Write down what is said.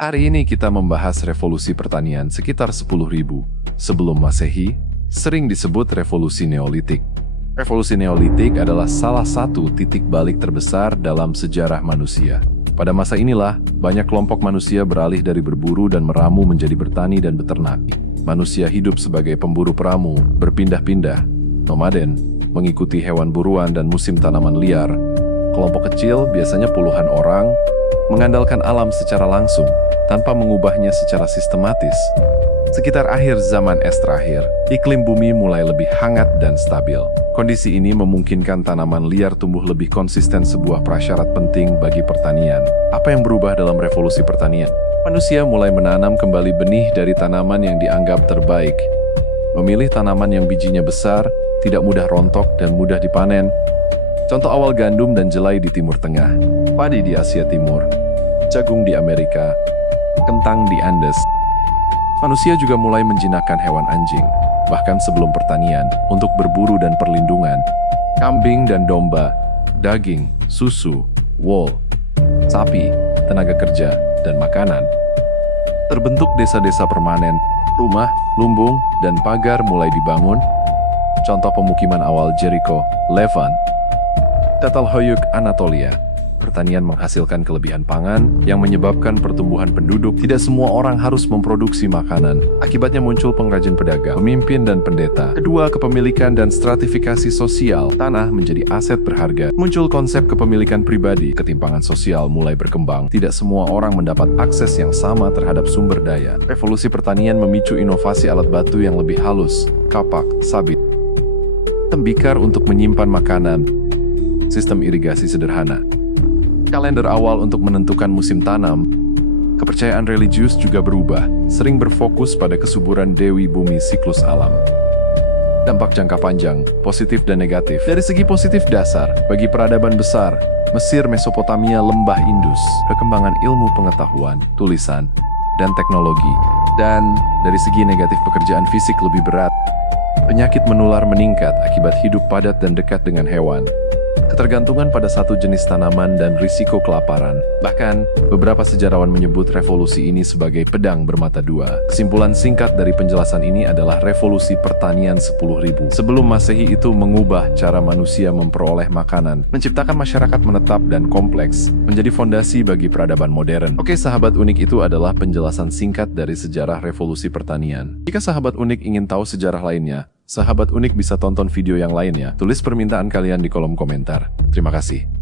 Hari ini kita membahas revolusi pertanian sekitar 10.000 sebelum Masehi, sering disebut revolusi Neolitik. Revolusi Neolitik adalah salah satu titik balik terbesar dalam sejarah manusia. Pada masa inilah, banyak kelompok manusia beralih dari berburu dan meramu menjadi bertani dan beternak. Manusia hidup sebagai pemburu peramu, berpindah-pindah, nomaden, mengikuti hewan buruan dan musim tanaman liar. Kelompok kecil, biasanya puluhan orang, mengandalkan alam secara langsung, tanpa mengubahnya secara sistematis. Sekitar akhir zaman es terakhir, iklim bumi mulai lebih hangat dan stabil. Kondisi ini memungkinkan tanaman liar tumbuh lebih konsisten, sebuah prasyarat penting bagi pertanian. Apa yang berubah dalam revolusi pertanian? Manusia mulai menanam kembali benih dari tanaman yang dianggap terbaik. Memilih tanaman yang bijinya besar, tidak mudah rontok dan mudah dipanen. Contoh awal gandum dan jelai di Timur Tengah, padi di Asia Timur, jagung di Amerika, kentang di Andes. Manusia juga mulai menjinakkan hewan anjing, bahkan sebelum pertanian, untuk berburu dan perlindungan. Kambing dan domba, daging, susu, wool, sapi, tenaga kerja, dan makanan. Terbentuk desa-desa permanen, rumah, lumbung, dan pagar mulai dibangun. Contoh pemukiman awal Jericho, Levant, Çatalhöyük, Anatolia. Pertanian menghasilkan kelebihan pangan yang menyebabkan pertumbuhan penduduk. Tidak semua orang harus memproduksi makanan. Akibatnya muncul pengrajin pedagang, pemimpin dan pendeta. Kedua, kepemilikan dan stratifikasi sosial. Tanah menjadi aset berharga. Muncul konsep kepemilikan pribadi. Ketimpangan sosial mulai berkembang. Tidak semua orang mendapat akses yang sama terhadap sumber daya. Revolusi pertanian memicu inovasi alat batu yang lebih halus, kapak, sabit, tembikar untuk menyimpan makanan, sistem irigasi sederhana, kalender awal untuk menentukan musim tanam. Kepercayaan religius juga berubah, sering berfokus pada kesuburan Dewi Bumi siklus alam. Dampak jangka panjang, positif dan negatif. Dari segi positif dasar, bagi peradaban besar, Mesir, Mesopotamia, Lembah Indus, perkembangan ilmu pengetahuan, tulisan, dan teknologi. Dan dari segi negatif, pekerjaan fisik lebih berat. Penyakit menular meningkat akibat hidup padat dan dekat dengan hewan. Ketergantungan pada satu jenis tanaman dan risiko kelaparan. Bahkan, beberapa sejarawan menyebut revolusi ini sebagai pedang bermata dua. Kesimpulan singkat dari penjelasan ini adalah revolusi pertanian 10.000 sebelum Masehi itu mengubah cara manusia memperoleh makanan, menciptakan masyarakat menetap dan kompleks, menjadi fondasi bagi peradaban modern. Oke, sahabat unik, itu adalah penjelasan singkat dari sejarah revolusi pertanian. Jika sahabat unik ingin tahu sejarah lainnya, sahabat unik bisa tonton video yang lainnya. Tulis permintaan kalian di kolom komentar. Terima kasih.